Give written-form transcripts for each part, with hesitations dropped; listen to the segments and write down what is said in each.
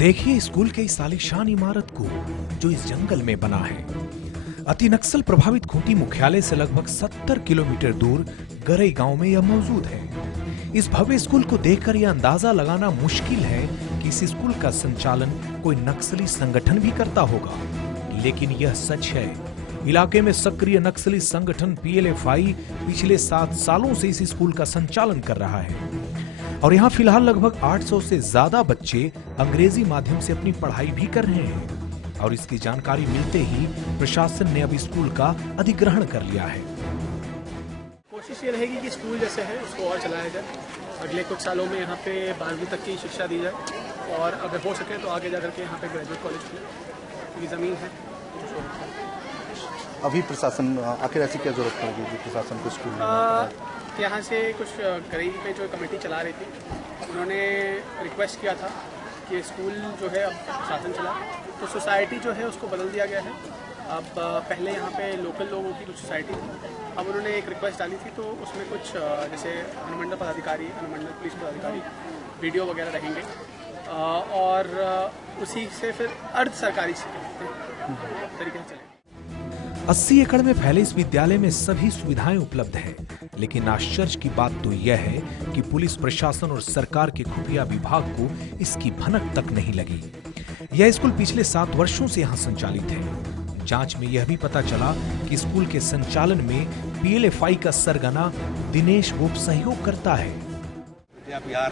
देखिए स्कूल के इस आलीशान इमारत को जो इस जंगल में बना है। अति नक्सल प्रभावित खूंटी मुख्यालय से लगभग 70 किलोमीटर दूर गरई गांव में यह मौजूद है। इस भव्य स्कूल को देखकर यह अंदाजा लगाना मुश्किल है कि इस स्कूल का संचालन कोई नक्सली संगठन भी करता होगा, लेकिन यह सच है। इलाके में सक्रिय नक्सली संगठन PLFI पिछले 7 सालों से इस स्कूल का संचालन कर रहा है और यहाँ फिलहाल लगभग 800 से ज्यादा बच्चे अंग्रेजी माध्यम से अपनी पढ़ाई भी कर रहे हैं और इसकी जानकारी मिलते ही प्रशासन ने अब स्कूल का अधिग्रहण कर लिया है। कोशिश ये रहेगी कि स्कूल जैसे है उसको और चलाया जाए, अगले कुछ सालों में यहाँ पे 12वीं तक की शिक्षा दी जाए और अगर हो सके तो आगे जाकर के यहाँ पे ग्रेजुएट कॉलेज की ज़मीन है। अभी प्रशासन आखिर ऐसी क्या जरूरत पड़ेगी प्रशासन को स्कूल यहाँ से कुछ गरीब पे जो कमेटी चला रही थी उन्होंने रिक्वेस्ट किया था कि स्कूल जो है अब प्रशासन चला, तो सोसाइटी जो है उसको बदल दिया गया है। अब पहले यहाँ पे लोकल लोगों की कुछ सोसाइटी थी, अब उन्होंने एक रिक्वेस्ट डाली थी तो उसमें कुछ जैसे अनुमंडल पदाधिकारी, अनुमंडल पुलिस पदाधिकारी, वीडियो वगैरह रहेंगे और उसी से फिर अर्ध सरकारी तरीके से चलेंगे। 80 एकड़ में फैले इस विद्यालय में सभी सुविधाएं उपलब्ध हैं, लेकिन आश्चर्य की बात तो यह है कि पुलिस प्रशासन और सरकार के खुफिया विभाग को इसकी भनक तक नहीं लगी। यह स्कूल पिछले 7 वर्षों से यहाँ संचालित है। जांच में यह भी पता चला कि स्कूल के संचालन में PLFI का सरगना दिनेश गोप सहयोग करता है। बिहार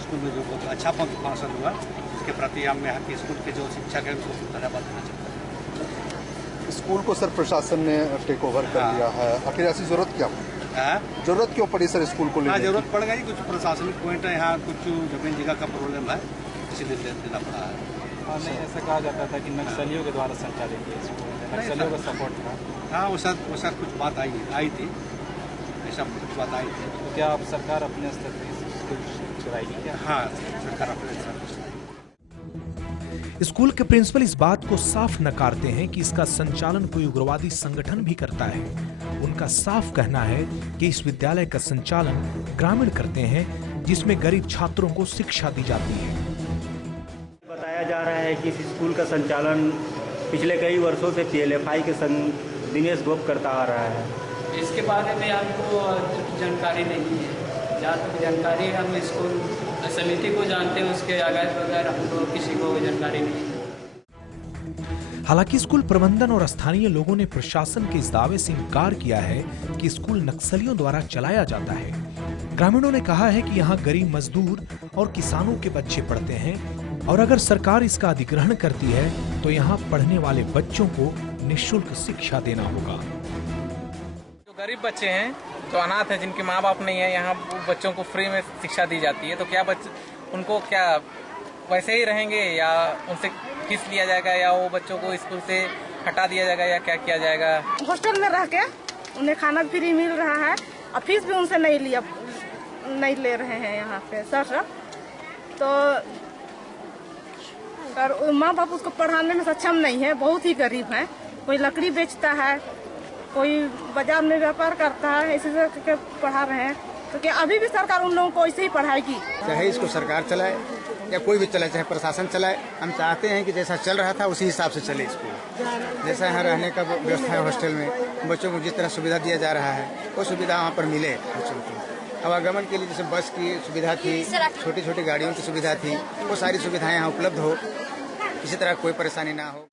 स्कूल में जो बहुत अच्छा फंक्शन हुआ उसके प्रति हम यहाँ के स्कूल के जो शिक्षक है उसको धन्यवाद देना चाहते हैं। स्कूल को सर प्रशासन ने टेक ओवर कर लिया है, आखिर ऐसी जरूरत क्या जरूरत क्यों पड़ी सर स्कूल को लेने? जरूरत पड़ गई, कुछ प्रशासनिक पॉइंट है यहाँ, कुछ जमीन जगह का प्रॉब्लम है, इसीलिए देना पड़ा है। नहीं, ऐसा कहा जाता था कि नक्सलियों के द्वारा संचालित है स्कूल, नक्सलियों का सपोर्ट था। हाँ वो सर कुछ बात आई थी, ऐसा कुछ बात आई थी। तो क्या अब सरकार अपने स्तर पर स्कूल चलाएगी क्या? हाँ, सरकार अपने स्तर पर। स्कूल के प्रिंसिपल इस बात को साफ नकारते हैं कि इसका संचालन कोई उग्रवादी संगठन भी करता है। उनका साफ कहना है कि इस विद्यालय का संचालन ग्रामीण करते हैं, जिसमें गरीब छात्रों को शिक्षा दी जाती है। बताया जा रहा है कि इस स्कूल का संचालन पिछले कई वर्षों से PLFI के संग दिनेश गोप करता आ रहा है। इसके बारे में हमको जानकारी नहीं है। जहाँ तक जानकारी है हम स्कूल समिति को जानते हैं, उसके आगे बगैर हमको किसी को जानकारी नहीं है। हालांकि स्कूल प्रबंधन और स्थानीय लोगों ने प्रशासन के इस दावे से इनकार किया है कि स्कूल नक्सलियों द्वारा चलाया जाता है। ग्रामीणों ने कहा है कि यहाँ गरीब मजदूर और किसानों के बच्चे पढ़ते हैं और अगर सरकार इसका अधिग्रहण करती है तो यहाँ पढ़ने वाले बच्चों को निःशुल्क शिक्षा देना होगा। जो गरीब बच्चे हैं, जो अनाथ हैं, जिनके माँ बाप नहीं है, यहाँ बच्चों को फ्री में शिक्षा दी जाती है, तो क्या बच्चे उनको क्या वैसे ही रहेंगे या उनसे फीस लिया जाएगा या वो बच्चों को स्कूल से हटा दिया जाएगा या क्या किया जाएगा? हॉस्टल में रह के उन्हें खाना फ्री मिल रहा है और फीस भी उनसे नहीं ले रहे हैं यहाँ पे सर। तो माँ बाप उसको पढ़ाने में सक्षम नहीं है, बहुत ही गरीब है। कोई लकड़ी बेचता है, कोई बाजार में व्यापार करता है, इसी से पढ़ा रहे हैं। तो क्या अभी भी सरकार उन लोगों को ऐसे ही पढ़ाएगी? चाहे इसको सरकार चलाए या कोई भी चलाए, चाहे प्रशासन चलाए, हम चाहते हैं कि जैसा चल रहा था उसी हिसाब से चले स्कूल। जैसा यहाँ रहने का व्यवस्था है हॉस्टल में, बच्चों को जिस तरह सुविधा दिया जा रहा है वो सुविधा वहाँ पर मिले बच्चों को। आवागमन के लिए जैसे बस की सुविधा थी, छोटी छोटी गाड़ियों की सुविधा थी, वो सारी सुविधाएं यहाँ उपलब्ध हो, किसी तरह कोई परेशानी ना हो।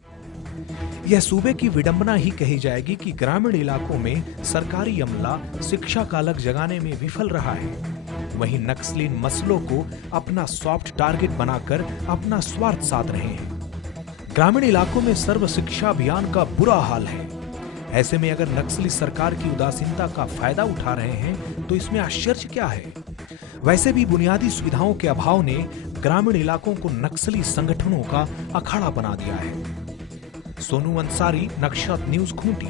यह सूबे की विडंबना ही कही जाएगी कि ग्रामीण इलाकों में सरकारी अमला शिक्षा का अलग जगाने में विफल रहा है। वहीं नक्सली मसलों को अपना सॉफ्ट टारगेट बनाकर अपना स्वार्थ साध रहे हैं। ग्रामीण इलाकों में सर्व शिक्षा अभियान का बुरा हाल है। ऐसे में अगर नक्सली सरकार की उदासीनता का फायदा उठा रहे हैं तो इसमें आश्चर्य क्या है? वैसे भी बुनियादी सुविधाओं के अभाव ने ग्रामीण इलाकों को नक्सली संगठनों का अखाड़ा बना दिया है। सोनू अंसारी, नक्शत न्यूज, खूंटी।